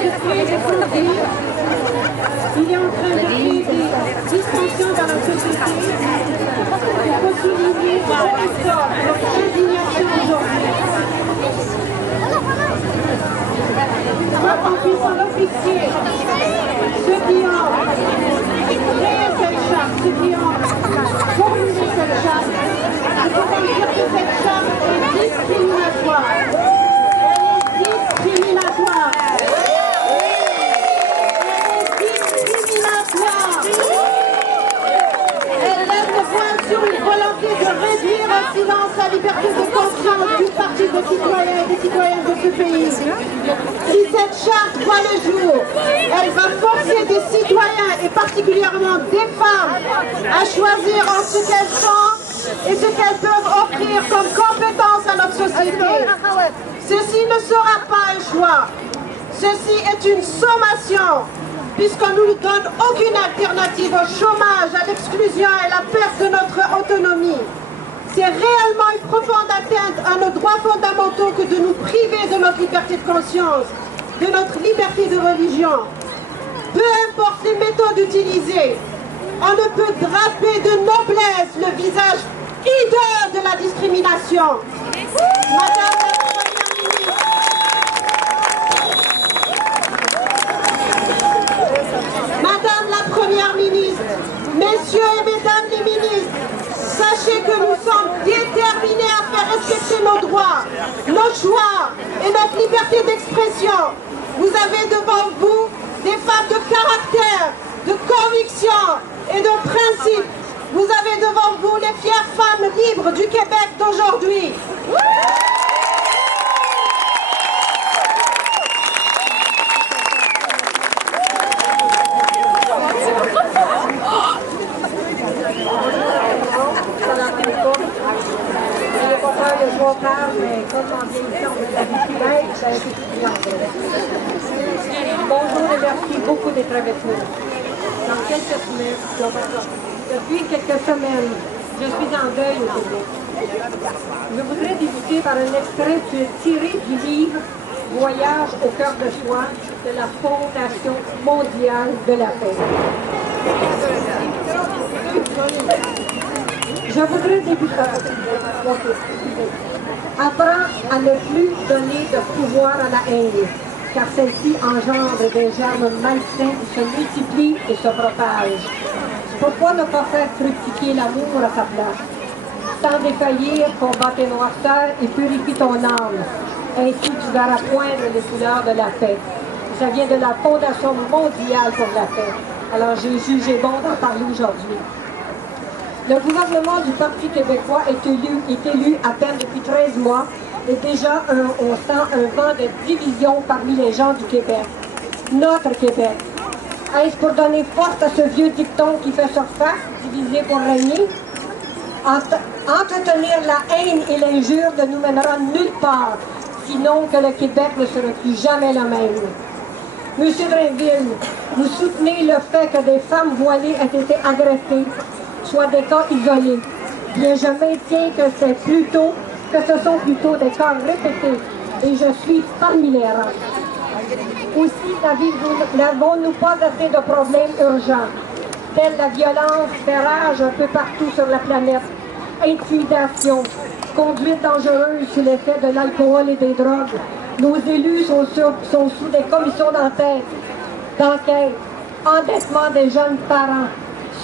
de créer des conflits, il est en train de créer des dissensions dans la société. Il faut souligner très fort notre indignation aujourd'hui. Moi, en puissant l'officier, ceux qui ont créé cette charte, ceux qui ont formulé cette charte, je peux dire que cette charte est discriminatoire. Elle est discriminatoire. Elle est discriminatoire. Elle laisse le point sur une volonté de réduire au silence la liberté de conscience d'une partie des citoyens et des citoyennes de ce pays. Si cette charte voit le jour, elle va forcer des citoyens et particulièrement des femmes à choisir entre ce qu'elles sont et ce qu'elles peuvent offrir comme compétences à notre société. Ceci ne sera pas un choix. Ceci est une sommation, puisqu'on ne nous donne aucune alternative au chômage, à l'exclusion et à la perte de notre autonomie. C'est réellement une profonde atteinte à nos droits fondamentaux que de nous priver de notre liberté de conscience, de notre liberté de religion. Peu importe les méthodes utilisées, on ne peut draper de noblesse le visage hideux de la discrimination. Madame la Première ministre, messieurs et mesdames les ministres, sachez que nous sommes déterminés à faire respecter nos droits, nos choix et notre liberté d'expression. Vous avez devant vous des femmes de caractère, de conviction et de principe. Vous avez devant vous les fières femmes libres du Québec d'aujourd'hui. Bonjour et merci beaucoup d'être avec nous. Dans quelques semaines, depuis quelques semaines, je suis en deuil au Québec. Je voudrais débuter par un extrait tiré du livre Voyage au cœur de soi de la Fondation mondiale de la paix. Je voudrais débuter. Apprends à ne plus donner de pouvoir à la haine, car celle-ci engendre des germes malsains qui se multiplient et se propagent. Pourquoi ne pas faire fructifier l'amour à sa place? Sans défaillir, combat tes noirceurs et purifie ton âme. Ainsi tu verras poindre les couleurs de la paix. Ça vient de la Fondation mondiale pour la paix. Alors j'ai jugé bon d'en parler aujourd'hui. Le gouvernement du Parti québécois est élu à peine depuis 13 mois et déjà on sent un vent de division parmi les gens du Québec. Notre Québec. Est-ce pour donner force à ce vieux dicton qui fait surface, diviser pour régner? Entretenir la haine et l'injure ne nous mènera nulle part, sinon que le Québec ne sera plus jamais le même. Monsieur Drainville, vous soutenez le fait que des femmes voilées aient été agressées, soit des cas isolés. Bien, je maintiens que ce sont plutôt des cas répétés, et je suis parmi les rares. Aussi, n'avons-nous pas assez de problèmes urgents, tels la violence fait rage un peu partout sur la planète, intimidation, conduite dangereuse sous l'effet de l'alcool et des drogues. Nos élus sont sous des commissions d'enquête, endettement des jeunes parents,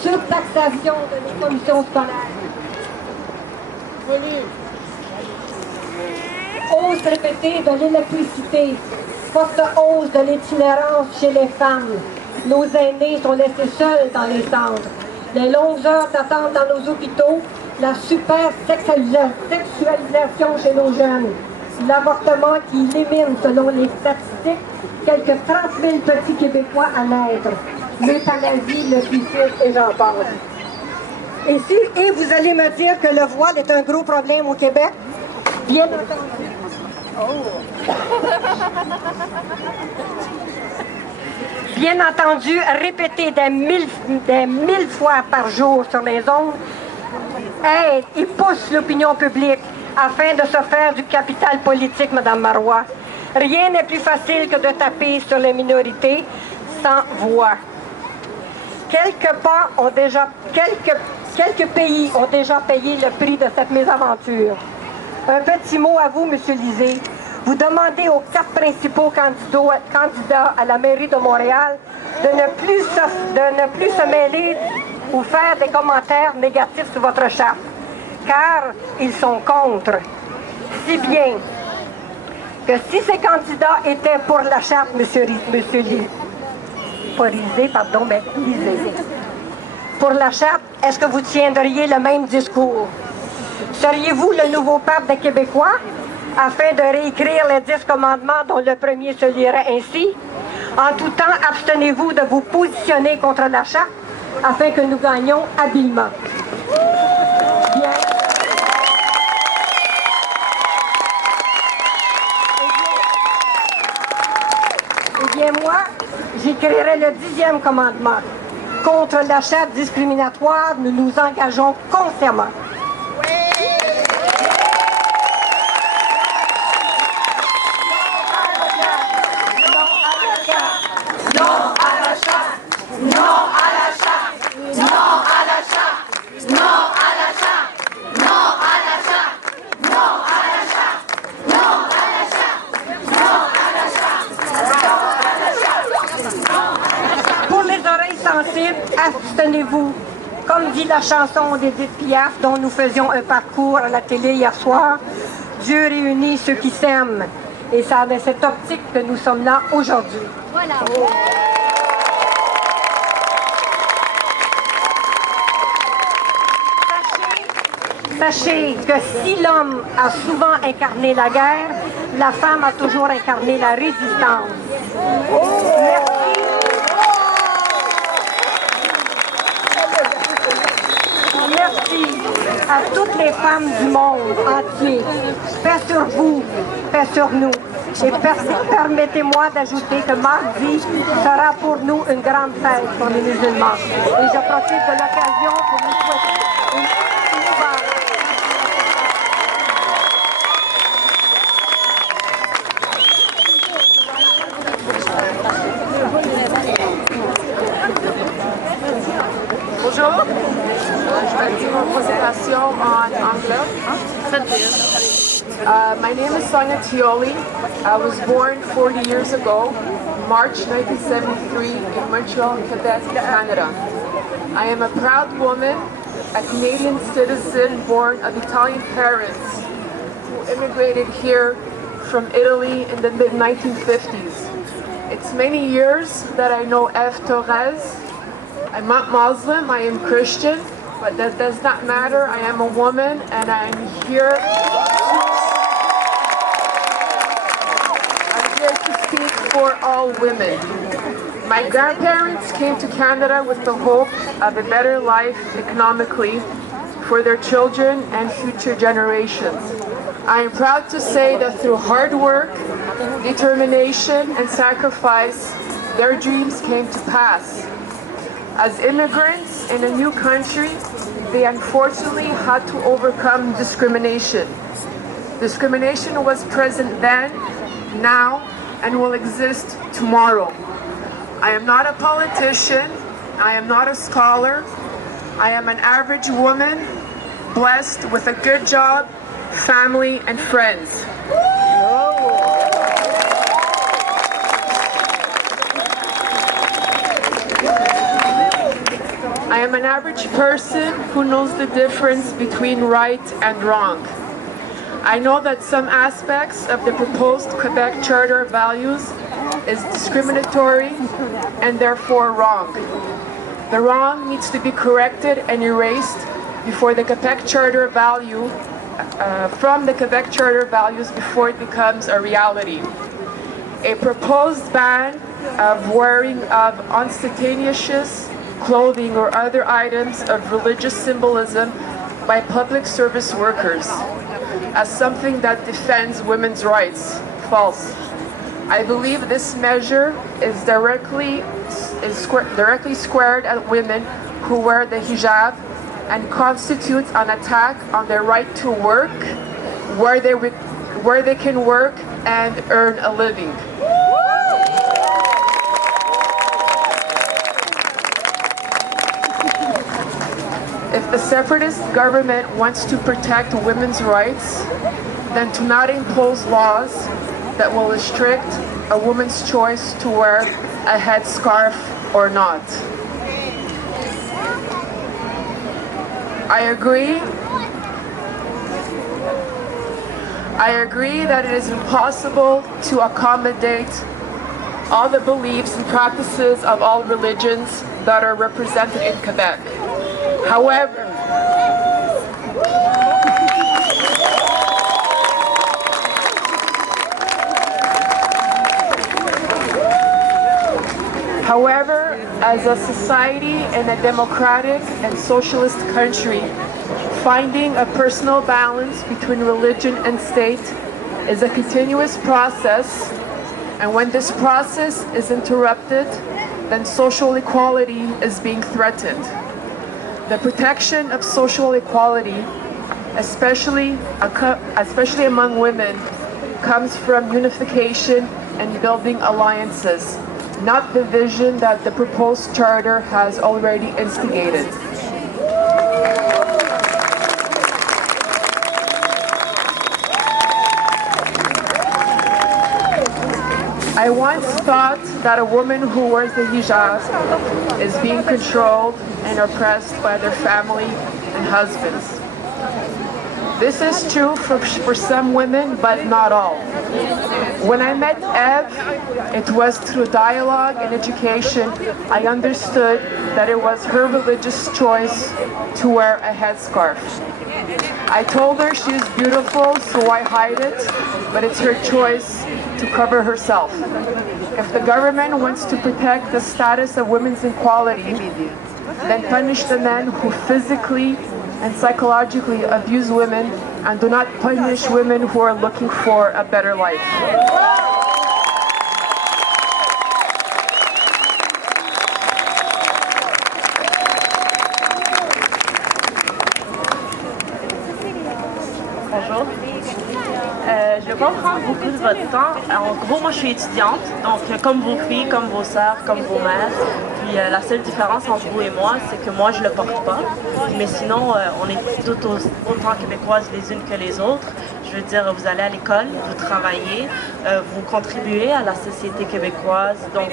surtaxation de nos commissions scolaires. Hausse répétée de l'électricité, forte hausse de l'itinérance chez les femmes. Nos aînés sont laissés seuls dans les centres. Les longues heures d'attente dans nos hôpitaux, la super sexualisation chez nos jeunes, l'avortement qui élimine, selon les statistiques, quelques 30 000 petits Québécois à naître, l'euthanasie, le suicide et j'en passe. Et vous allez me dire que le voile est un gros problème au Québec? Bien entendu. Bien entendu, répéter des mille fois par jour sur les ondes aide et pousse l'opinion publique afin de se faire du capital politique, Mme Marois. Rien n'est plus facile que de taper sur les minorités sans voix. Quelques pays ont déjà payé le prix de cette mésaventure. Un petit mot à vous, M. Lisée. Vous demandez aux 4 principaux candidats à la mairie de Montréal de ne plus se mêler ou faire des commentaires négatifs sur votre charte, car ils sont contre. Si bien que si ces candidats étaient pour la charte, Lisée, pour la charte, est-ce que vous tiendriez le même discours? Seriez-vous le nouveau pape des Québécois afin de réécrire les 10 commandements dont le premier se lirait ainsi? En tout temps, abstenez-vous de vous positionner contre la charte afin que nous gagnions habilement. Bien. Eh bien, moi, j'écrirai le 10e commandement. Contre la charte discriminatoire, nous nous engageons consciemment. Abstenez-vous. Comme dit la chanson d'Édith Piaf dont nous faisions un parcours à la télé hier soir, Dieu réunit ceux qui s'aiment. Et c'est dans cette optique que nous sommes là aujourd'hui. Voilà. Sachez que si l'homme a souvent incarné la guerre, la femme a toujours incarné la résistance. Merci. Merci à toutes les femmes du monde entier. Paix sur vous, paix sur nous. Et permettez-moi d'ajouter que mardi sera pour nous une grande fête pour les musulmans. Et je profite de l'occasion pour vous souhaiter une bonne. Bonjour, je vais dire une présentation en anglais. My name is Sonia Tioli. I was born 40 years ago, March 1973 in Montreal, Quebec, Canada. I am a proud woman, a Canadian citizen born of Italian parents who immigrated here from Italy in the mid-1950s. It's many years that I know Eve Torres. I'm not Muslim, I am Christian, but that does not matter. I am a woman and I'm here to speak for all women. My grandparents came to Canada with the hope of a better life economically for their children and future generations. I am proud to say that through hard work, determination, and sacrifice, their dreams came to pass. As immigrants in a new country, they unfortunately had to overcome discrimination. Discrimination was present then, now, and will exist tomorrow. I am not a politician, I am not a scholar, I am an average woman, blessed with a good job, family, and friends. I am an average person who knows the difference between right and wrong. I know that some aspects of the proposed Quebec Charter values is discriminatory and therefore wrong. The wrong needs to be corrected and erased before the Quebec Charter from the Quebec Charter values before it becomes a reality. A proposed ban of wearing of ostentatious clothing or other items of religious symbolism by public service workers as something that defends women's rights. False. I believe this measure is directly squared at women who wear the hijab and constitutes an attack on their right to work, where they where they can work and earn a living. If the separatist government wants to protect women's rights, then to not impose laws that will restrict a woman's choice to wear a headscarf or not. I agree that it is impossible to accommodate all the beliefs and practices of all religions that are represented in Quebec. However, as a society in a democratic and socialist country, finding a personal balance between religion and state is a continuous process, and when this process is interrupted, then social equality is being threatened. The protection of social equality, especially among women, comes from unification and building alliances, not the vision that the proposed charter has already instigated. I once thought that a woman who wears the hijab is being controlled and oppressed by their family and husbands. This is true for some women, but not all. When I met Eve, it was through dialogue and education I understood that it was her religious choice to wear a headscarf. I told her she is beautiful, so why hide it? But it's her choice to cover herself. If the government wants to protect the status of women's equality, then punish the men who physically and psychologically abuse women and do not punish women who are looking for a better life. Bonjour. Je vais pas prendre beaucoup de votre temps. En gros, moi je suis étudiante, donc comme vos filles, comme vos sœurs, comme vos mères. Puis la seule différence entre vous et moi, c'est que moi je le porte pas. Mais sinon, on est toutes autant québécoises les unes que les autres. Je veux dire, vous allez à l'école, vous travaillez, vous contribuez à la société québécoise. Donc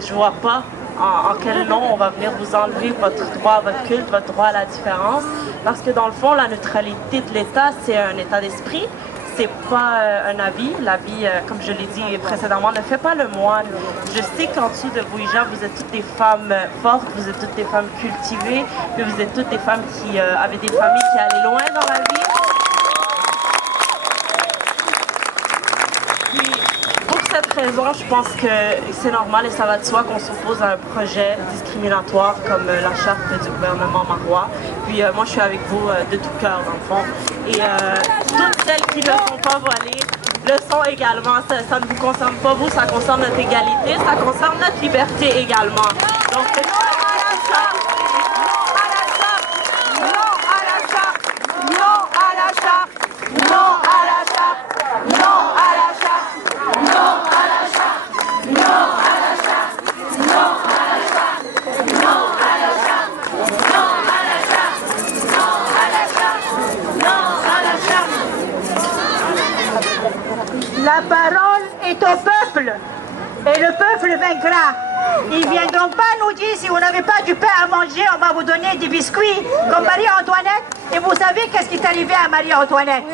je vois pas en quel nom on va venir vous enlever votre droit à votre culte, votre droit à la différence. Parce que dans le fond, la neutralité de l'État, c'est un état d'esprit. C'est pas un habit. L'habit, comme je l'ai dit précédemment, ne fait pas le moine. Je sais qu'en dessous de vos hijabs, vous êtes toutes des femmes fortes, vous êtes toutes des femmes cultivées, mais vous êtes toutes des femmes qui avaient des familles qui allaient loin dans la vie. Puis, pour cette raison, je pense que c'est normal et ça va de soi qu'on s'oppose à un projet discriminatoire comme la charte du gouvernement marois. Puis moi, je suis avec vous de tout cœur, dans le fond. Et toutes celles qui ne sont pas voilées le sont également. Ça ne vous concerne pas vous, ça concerne notre égalité, ça concerne notre liberté également. Donc, la parole est au peuple et le peuple vaincra. Ils ne viendront pas nous dire si vous n'avez pas du pain à manger, on va vous donner des biscuits comme Marie-Antoinette. Et vous savez qu'est-ce qui est arrivé à Marie-Antoinette?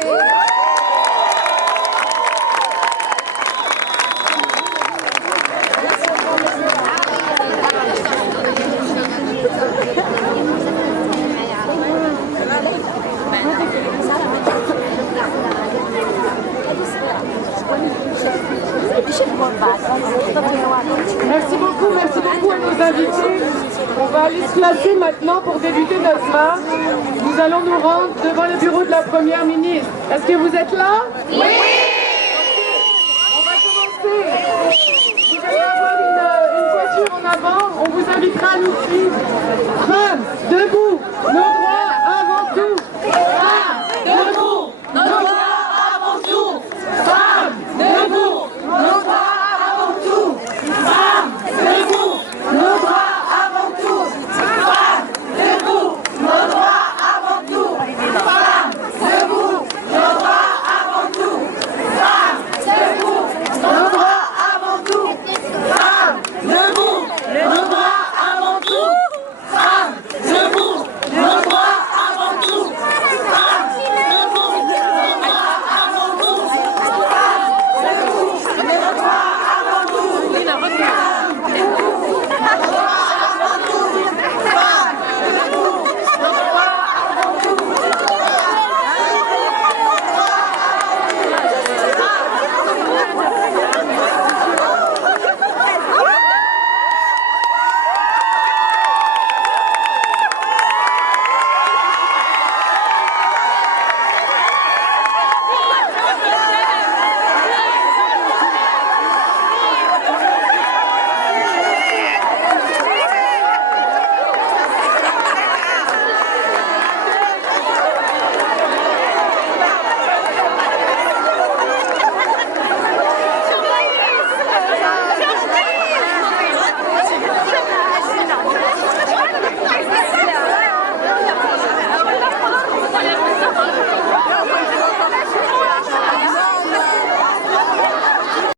Merci beaucoup à nos invités. On va aller se placer maintenant pour débuter notre marche. Nous allons nous rendre devant le bureau de la Première ministre. Est-ce que vous êtes là? Oui!